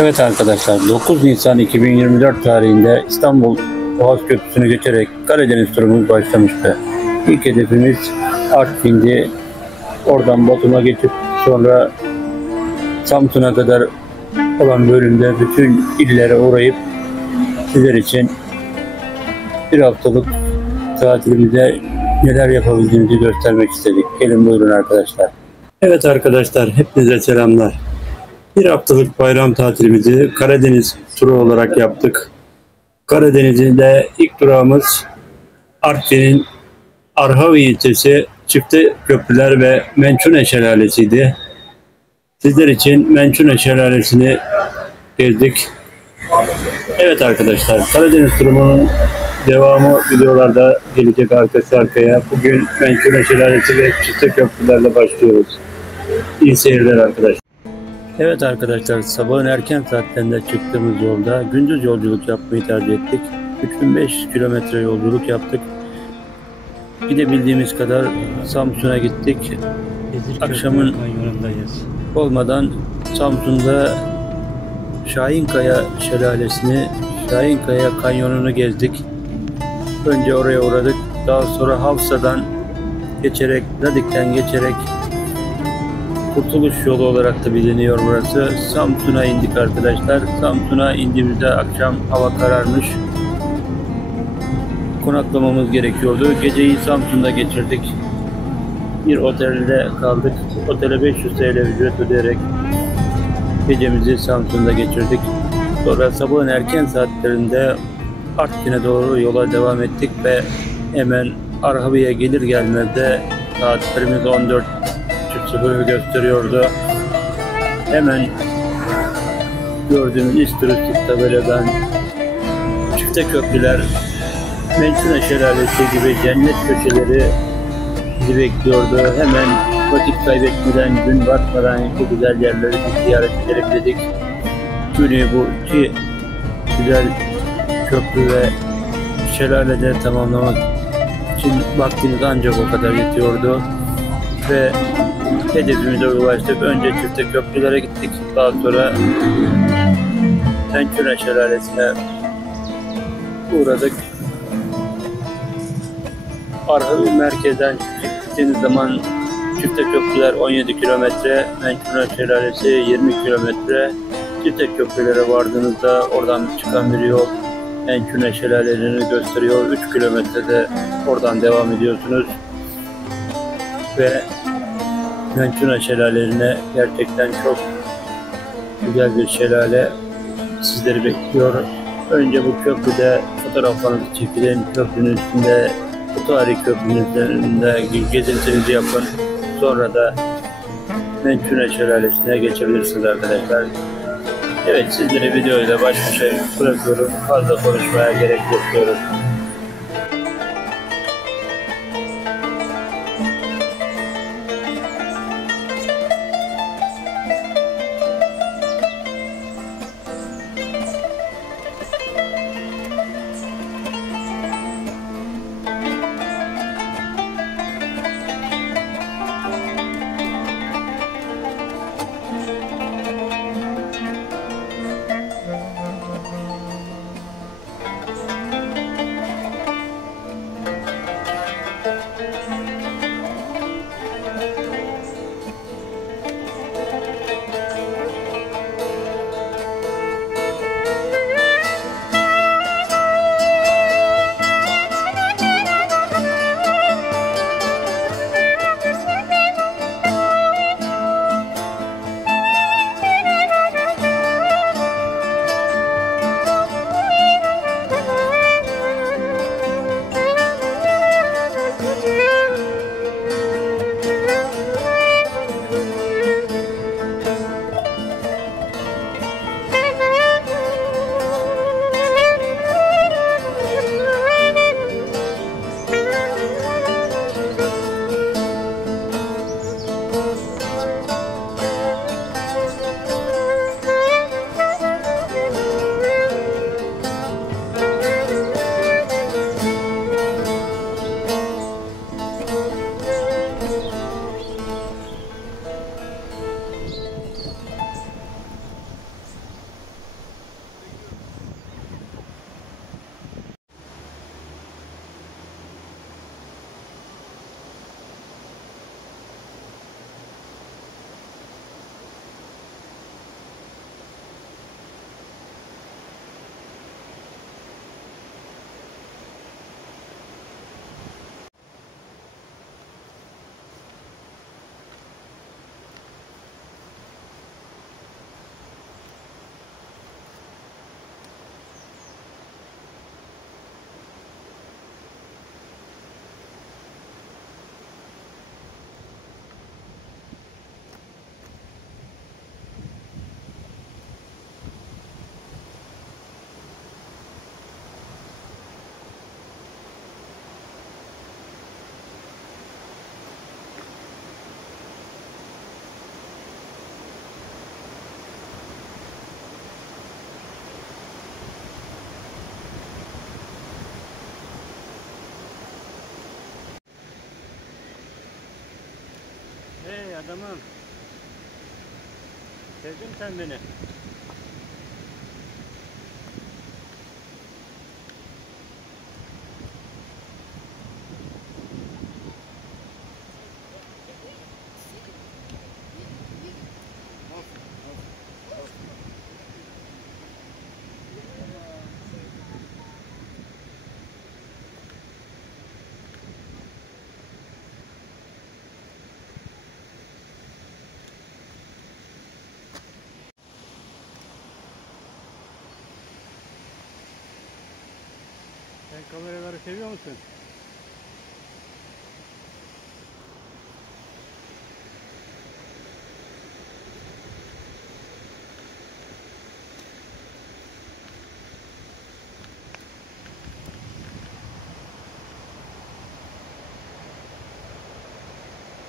Evet arkadaşlar, 9 Nisan 2024 tarihinde İstanbul Boğaz Köprüsü'nü geçerek Karadeniz turumuz başlamıştı. İlk hedefimiz Artvin'di. Oradan Batum'a geçip sonra Samsun'a kadar olan bölümde bütün illere uğrayıp sizler için bir haftalık tatilimizde neler yapabildiğimizi göstermek istedik. Gelin buyurun arkadaşlar. Evet arkadaşlar, hepinize selamlar. Bir haftalık bayram tatilimizi Karadeniz turu olarak yaptık. Karadeniz'in de ilk durağımız Artvin'in Arhavi ilçesi Çifte Köprüler ve Mençune Şelalesi'ydi. Sizler için Mençune Şelalesi'ni gezdik. Evet arkadaşlar, Karadeniz turumunun devamı videolarda gelecek arka arkaya. Bugün Mençune Şelalesi ve Çifte Köprülerle başlıyoruz. İyi seyirler arkadaşlar. Evet arkadaşlar, sabahın erken saatlerinde çıktığımız yolda gündüz yolculuk yapmayı tercih ettik. 3500 kilometre yolculuk yaptık. Gidebildiğimiz kadar Samsun'a gittik. Akşamın olmadan Samsun'da Şahinkaya Şelalesi'ni, Şahinkaya Kanyonu'nu gezdik. Önce oraya uğradık. Daha sonra Havsa'dan geçerek, Radik'ten geçerek Kurtuluş yolu olarak da biliniyor burası. Samsun'a indik arkadaşlar. Samsun'a indiğimizde akşam hava kararmış. Konaklamamız gerekiyordu. Geceyi Samsun'da geçirdik. Bir otelde kaldık. Otele 500 TL ücret ödeyerek gecemizi Samsun'da geçirdik. Sonra sabahın erken saatlerinde Artvin'e doğru yola devam ettik ve hemen Arhavi'ye gelir gelmez de saatlerimiz 14.00 gösteriyordu. Hemen gördüğümüz turistik tabeladan Çifte Köprüler, Mençune Şelalesi gibi cennet köşeleri bizi bekliyordu. Hemen vakit kaybetmeden, gün batmadan bu güzel yerleri ziyaret edelim dedik. Günü bu iki güzel köprü ve şelalede tamamlamak için vaktimiz ancak o kadar yetiyordu. Ve hedefimize ulaştık. Önce Çifte Köprülere gittik. Daha sonra Mençune Şelalesi'ne uğradık. Arhavi merkezden çıktığınız zaman Çifte Köprüler 17 kilometre, Mençune Şelalesi 20 kilometre. Çifte Köprülere vardığınızda oradan çıkan bir yol Mençune Şelalesi'ni gösteriyor. 3 kilometrede oradan devam ediyorsunuz. Ve Mençune Şelalelerine gerçekten çok güzel bir şelale sizleri bekliyor. Önce bu köprüde fotoğraflarınızı çekilin. Köprünün üstünde, bu tarihi köprünün üzerinde gezintinizi yapın. Sonra da Mençune Şelalesi'ne geçebilirsiniz arkadaşlar. Evet, sizleri videoyla baş başa bırakıyorum. Fazla konuşmaya gerek yok diyorum. Hey adamım. Sevdin mi sen beni? Sen kameraları seviyor musun?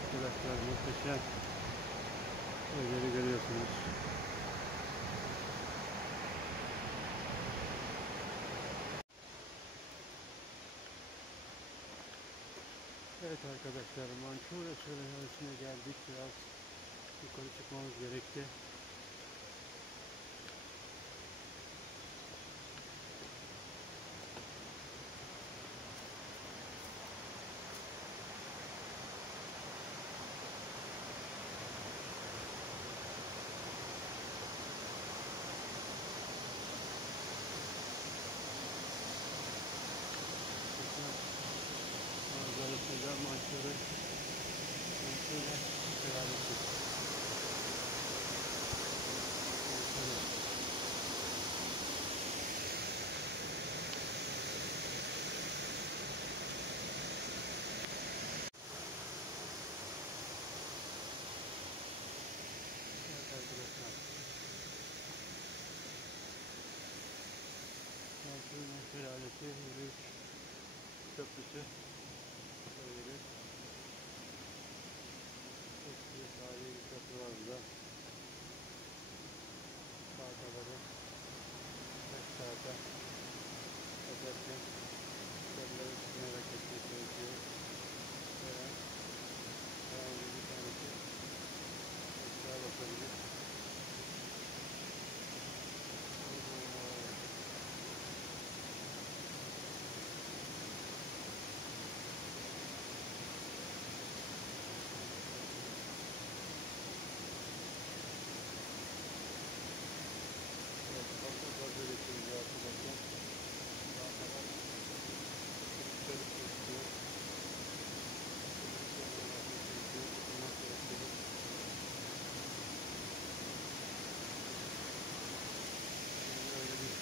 Arkadaşlar muhteşem evleri görüyorsunuz. Evet arkadaşlar, Mançurya Şelalesi'ne geldik. Biraz yukarı çıkmamız gerekti. Manzarasıyla Mançurya Şelalesi. Evet arkadaşlar. Mançurya Şelalesi yürüyüş köprüsü. Böyle eski tarihi bir köprü var burada. Tahtaları 5 tahta öderken köprüleri tutunarak geçmek gerekiyor. Veya herhangi bir tanesi aşağı bakabilir. Evet, fazla geçiyoruz arkadaşlar. Daha kadar çocuk geçiyor. Böyle bir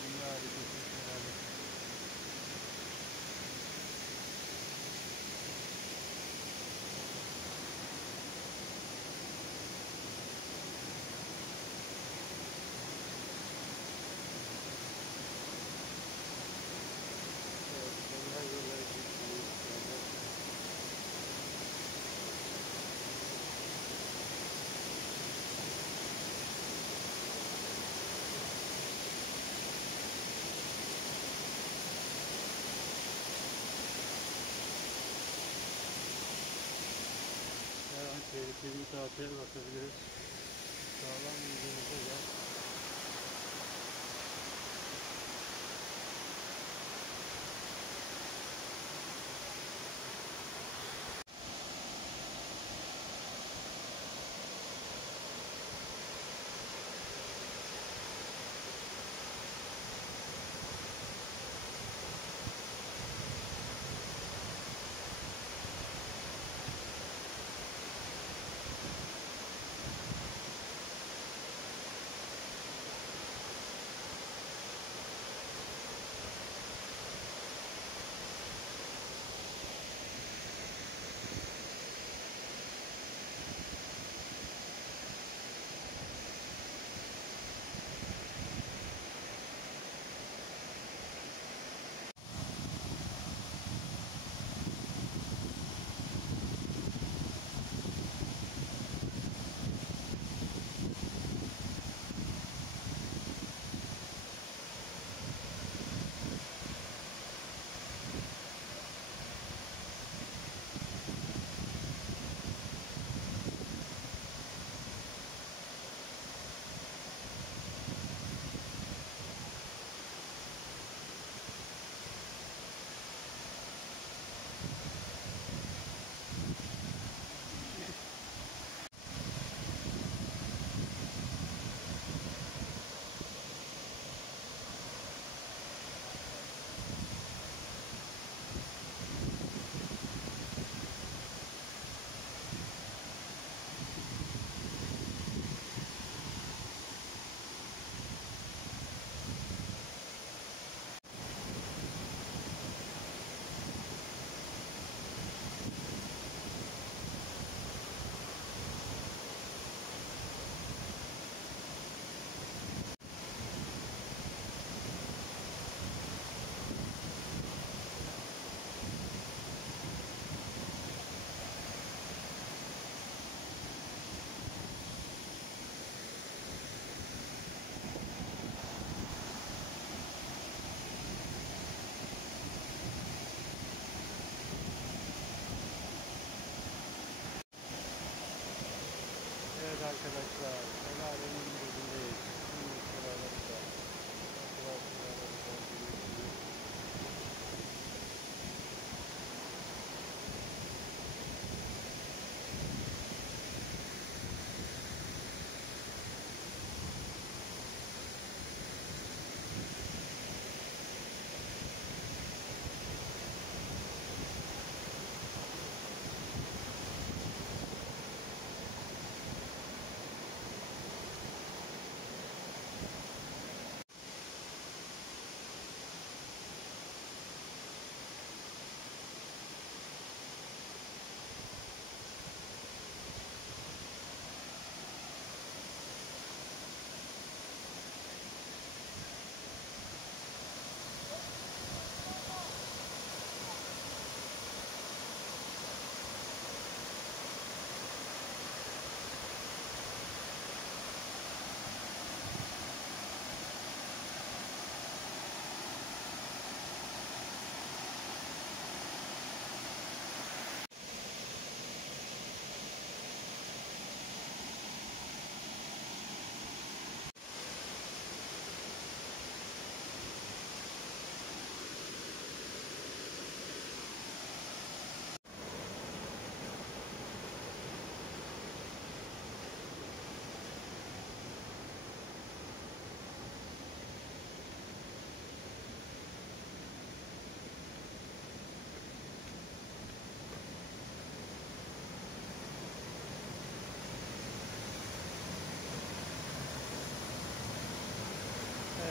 dünya hareketi herhalde. Evet, her yollara geçiyoruz. Her an tehlikeli bir tahtaya basabiliriz. Sağlam yüzümüze gel.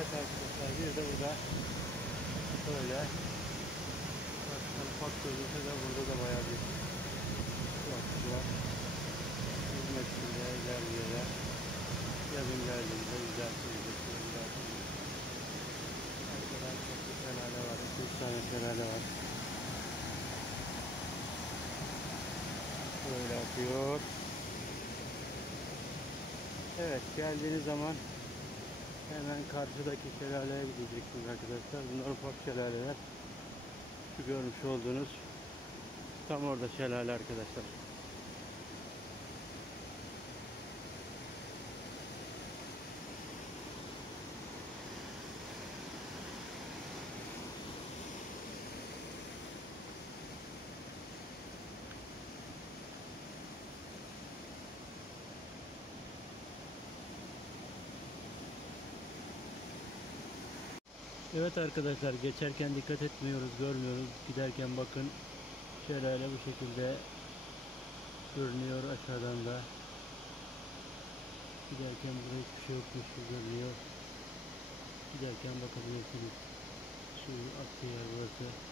Evet arkadaşlar, bir de burada böyle ufak gözükse de burada da bayağı bir su var. Hizmetinde ilerleyeler. Yazın geldiğinde güzel seyirciler. Arkadan çok bir şelale var. 2-3 tane şelale var. Böyle akıyor. Evet, geldiğiniz zaman hemen karşıdaki şelaleye gideceksiniz arkadaşlar. Bunlar ufak şelaleler. Şu görmüş olduğunuz tam orada şelale arkadaşlar. Evet arkadaşlar, geçerken dikkat etmiyoruz, görmüyoruz. Giderken bakın, şelale bu şekilde görünüyor aşağıdan da. Giderken burada hiçbir şey yokmuş gibi görünüyor. Giderken bakabilirsiniz. Su aktığı yer burası.